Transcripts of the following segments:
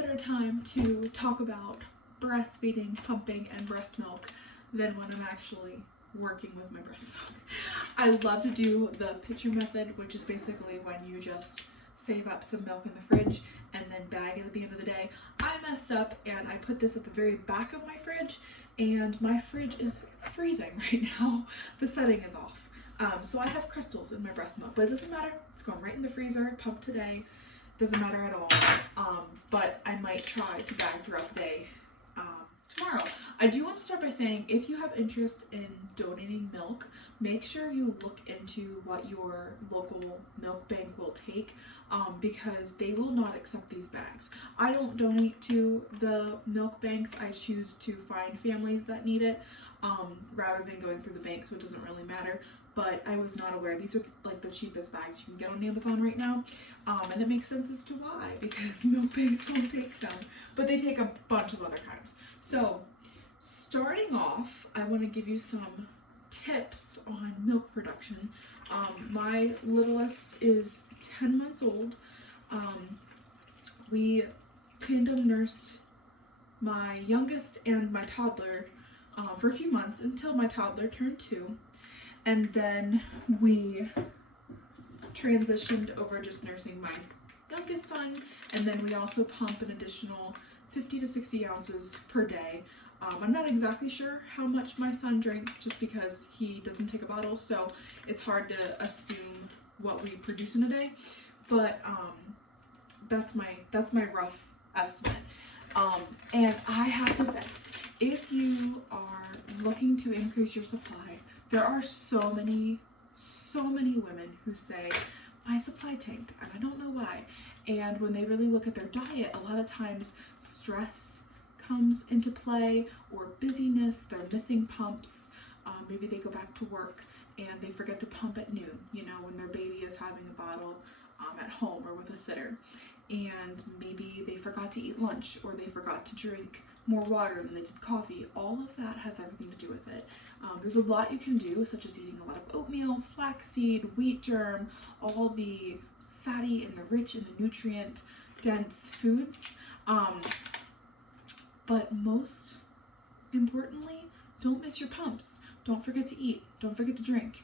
better time to talk about breastfeeding, pumping, and breast milk than when I'm actually working with my breast milk. I love to do the pitcher method, which is basically when you just save up some milk in the fridge and then bag it at the end of the day. I messed up and I put this at the very back of my fridge, and my fridge is freezing right now. The setting is off. So I have crystals in my breast milk, but it doesn't matter. It's going right in the freezer, pumped today. Doesn't matter at all. But I might try to bag throughout the day tomorrow. I do want to start by saying, if you have interest in donating milk, make sure you look into what your local milk bank will take, because they will not accept these bags. I don't donate to the milk banks. I choose to find families that need it, rather than going through the bank, so it doesn't really matter. But I was not aware. These are like the cheapest bags you can get on Amazon right now. And it makes sense as to why, because milk banks don't take them, but they take a bunch of other kinds. So starting off, I want to give you some tips on milk production. My littlest is 10 months old. We tandem nursed my youngest and my toddler for a few months until my toddler turned 2. And then we transitioned over just nursing my youngest son, and then we also pump an additional 50 to 60 ounces per day. I'm not exactly sure how much my son drinks, just because he doesn't take a bottle, so it's hard to assume what we produce in a day, but that's my rough estimate. And I have to say, if you are looking to increase your supply, there are so many women who say, my supply tanked and I don't know why. And when they really look at their diet, a lot of times stress comes into play, or busyness. They're missing pumps. Maybe they go back to work and they forget to pump at noon, when their baby is having a bottle at home or with a sitter. And maybe they forgot to eat lunch, or they forgot to drink more water than they did coffee. All of that has everything to do with it. There's a lot you can do, such as eating a lot of oatmeal, flaxseed, wheat germ, all the fatty and the rich and the nutrient dense foods. But most importantly, don't miss your pumps. Don't forget to eat. Don't forget to drink.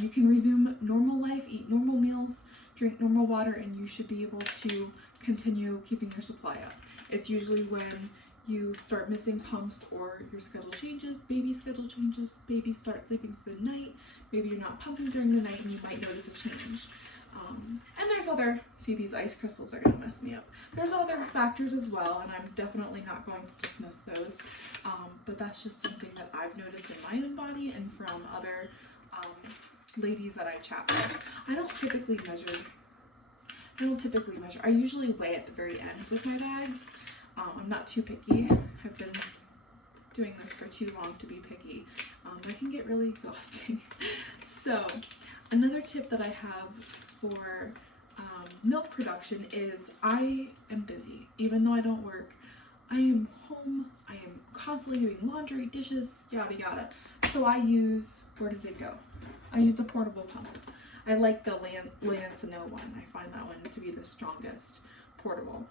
You can resume normal life, eat normal meals, drink normal water, and you should be able to continue keeping your supply up. It's usually when you start missing pumps, or your schedule changes, baby's schedule changes, baby starts sleeping through the night, maybe you're not pumping during the night and you might notice a change. And there's other, see, these ice crystals are gonna mess me up. There's other factors as well, and I'm definitely not going to dismiss those, but that's just something that I've noticed in my own body and from other ladies that I chat with. I don't typically measure. I usually weigh at the very end with my bags. I'm not too picky. I've been doing this for too long to be picky. It can get really exhausting. So another tip that I have for milk production is, I am busy. Even though I don't work, I am home. I am constantly doing laundry, dishes, yada yada. So I use, where did it go? I use a portable pump. I like the Lancino one. I find that one to be the strongest portable.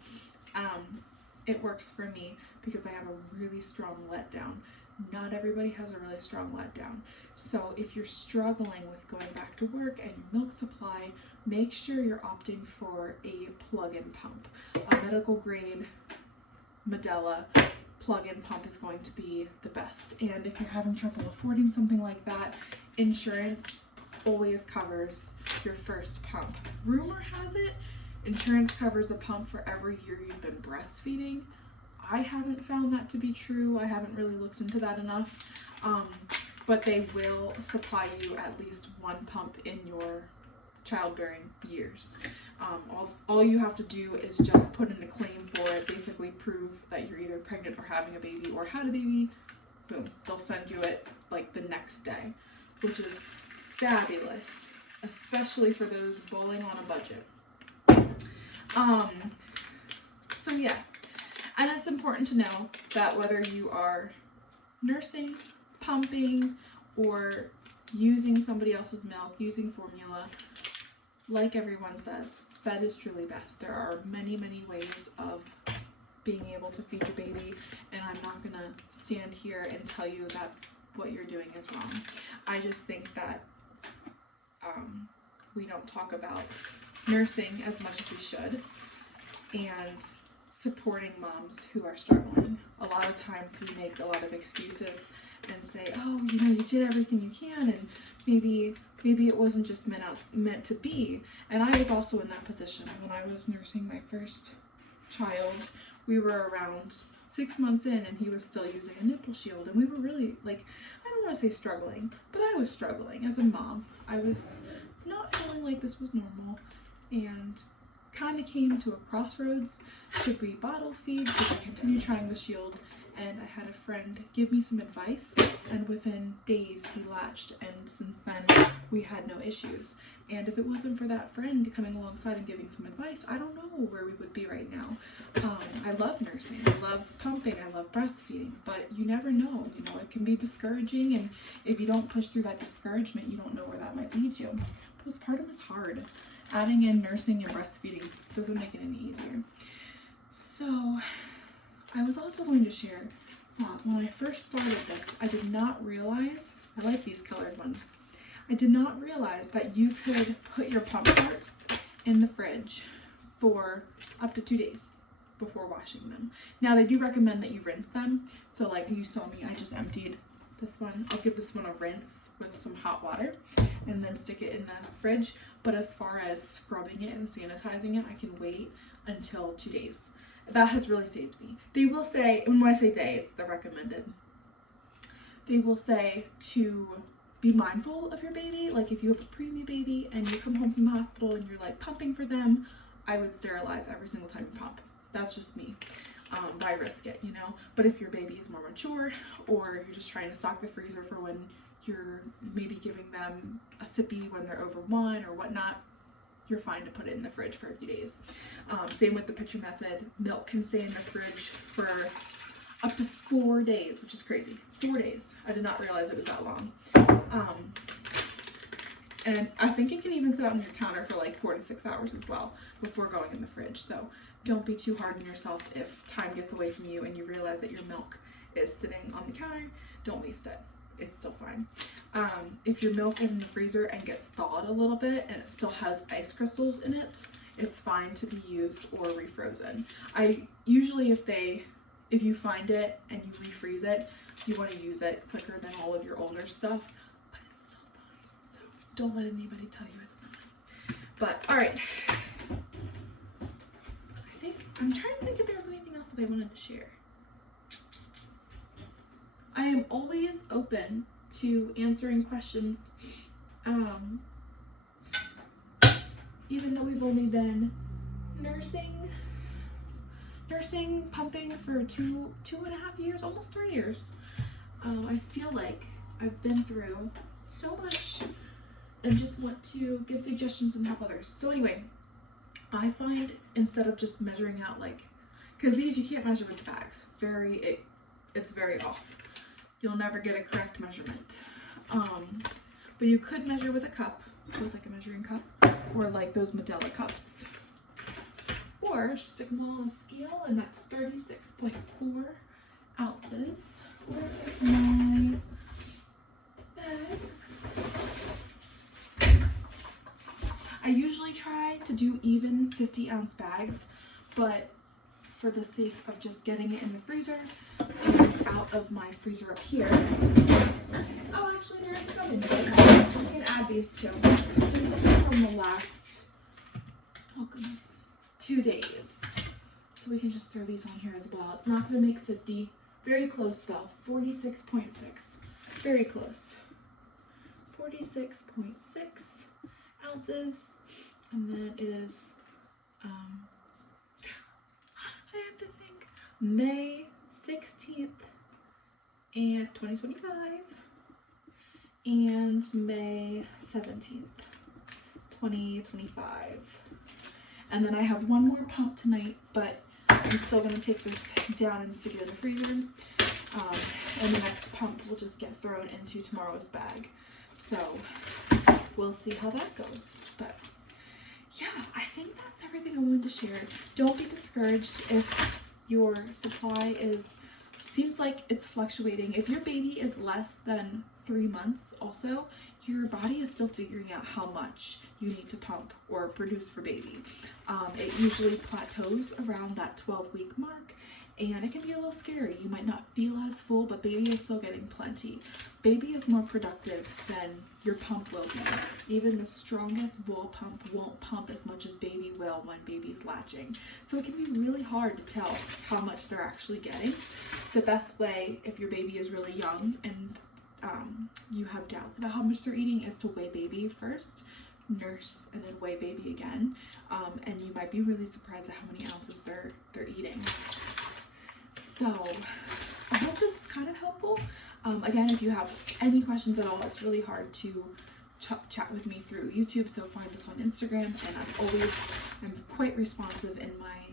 It works for me because I have a really strong letdown. Not everybody has a really strong letdown. So if you're struggling with going back to work and your milk supply, make sure you're opting for a plug-in pump. A medical grade Medela plug-in pump is going to be the best. And if you're having trouble affording something like that, insurance always covers your first pump. Rumor has it, insurance covers a pump for every year you've been breastfeeding. I haven't found that to be true. I haven't really looked into that enough. But they will supply you at least one pump in your childbearing years. All you have to do is just put in a claim for it, basically prove that you're either pregnant or having a baby or had a baby. Boom, they'll send you it like the next day, which is fabulous, especially for those bowling on a budget. So yeah, and it's important to know that whether you are nursing, pumping, or using somebody else's milk, using formula, like everyone says, fed is truly best. There are many, many ways of being able to feed your baby, and I'm not gonna stand here and tell you that what you're doing is wrong. I just think that we don't talk about nursing as much as we should, and supporting moms who are struggling. A lot of times we make a lot of excuses and say, oh, you know, you did everything you can, and maybe it wasn't just meant to be. And I was also in that position when I was nursing my first child. We were around 6 months in, and he was still using a nipple shield, and we were really, like, I don't want to say struggling, but I was struggling as a mom. I was not feeling like this was normal, and kind of came to a crossroads. Should we bottle feed? Should we continue trying the shield? And I had a friend give me some advice, and within days he latched, and since then we had no issues. And if it wasn't for that friend coming alongside and giving some advice, I don't know where we would be right now. I love nursing, I love pumping, I love breastfeeding, but you never know. You know, it can be discouraging, and if you don't push through that discouragement, you don't know where that might lead you. Postpartum is hard. Adding in nursing and breastfeeding doesn't make it any easier. So I was also going to share, when I first started this, I did not realize, I like these colored ones, I did not realize that you could put your pump parts in the fridge for up to 2 days before washing them. Now they do recommend that you rinse them, so like you saw me, I just emptied this one. I'll give this one a rinse with some hot water and then stick it in the fridge. But as far as scrubbing it and sanitizing it, I can wait until 2 days. That has really saved me. They will say, and when I say day, it's the recommended. They will say to be mindful of your baby. Like if you have a preemie baby and you come home from the hospital and you're like pumping for them, I would sterilize every single time you pump. That's just me. But I risk it, you know. But if your baby is more mature, or you're just trying to stock the freezer for when you're maybe giving them a sippy when they're over 1 or whatnot, you're fine to put it in the fridge for a few days. Same with the pitcher method. Milk can stay in the fridge for up to 4 days, which is crazy. 4 days. I did not realize it was that long. And I think it can even sit on your counter for like 4 to 6 hours as well before going in the fridge. So don't be too hard on yourself if time gets away from you and you realize that your milk is sitting on the counter. Don't waste it. It's still fine. If your milk is in the freezer and gets thawed a little bit and it still has ice crystals in it, it's fine to be used or refrozen. I usually, if you find it and you refreeze it, you want to use it quicker than all of your older stuff, but it's still fine. So don't let anybody tell you it's not. But all right, I'm trying to think if there was anything else that I wanted to share. I am always open to answering questions, even though we've only been nursing, pumping for two and a half years, almost 3 years. I feel like I've been through so much and just want to give suggestions and help others. So anyway, I find instead of just measuring out, like, because these you can't measure with bags, it's very off. You'll never get a correct measurement. But you could measure with a cup, with like a measuring cup, or like those Medela cups. Or stick them all on a scale, and that's 36.4 ounces. Where is my bags? I usually try to do even 50-ounce bags, but for the sake of just getting it in the freezer and out of my freezer up here. Oh, actually there is some in here. We can add these too. This is just from the last, oh goodness, 2 days. So we can just throw these on here as well. It's not going to make 50. Very close though. 46.6. Very close. 46.6 ounces. And then it is, I have to think, May 16th and 2025 and May 17th, 2025. And then I have one more pump tonight, but I'm still going to take this down and stick it in the freezer. And the next pump will just get thrown into tomorrow's bag. So we'll see how that goes. But yeah, I think that's everything I wanted to share. Don't be discouraged if your supply seems like it's fluctuating. If your baby is less than 3 months also, your body is still figuring out how much you need to pump or produce for baby. It usually plateaus around that 12-week mark, and it can be a little scary. You might not feel as full, but baby is still getting plenty. Baby is more productive than your pump will be. Even the strongest wool pump won't pump as much as baby will when baby's latching. So it can be really hard to tell how much they're actually getting. The best way, if your baby is really young and you have doubts about how much they're eating, is to weigh baby first, nurse, and then weigh baby again. And you might be really surprised at how many ounces they're eating. So I hope this is kind of helpful. Again, if you have any questions at all, it's really hard to chat with me through YouTube, so find us on Instagram, and I'm quite responsive in my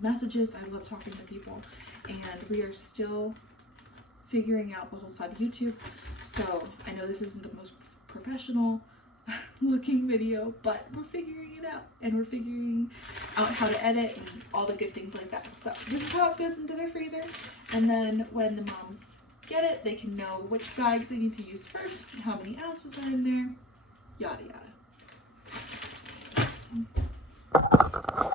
messages. I love talking to people, and we are still figuring out the whole side of YouTube. So I know this isn't the most professional looking video, but we're figuring it out, and we're figuring out how to edit and all the good things like that. So this is how it goes into their freezer, and then when the moms get it, they can know which bags they need to use first, how many ounces are in there, yada yada.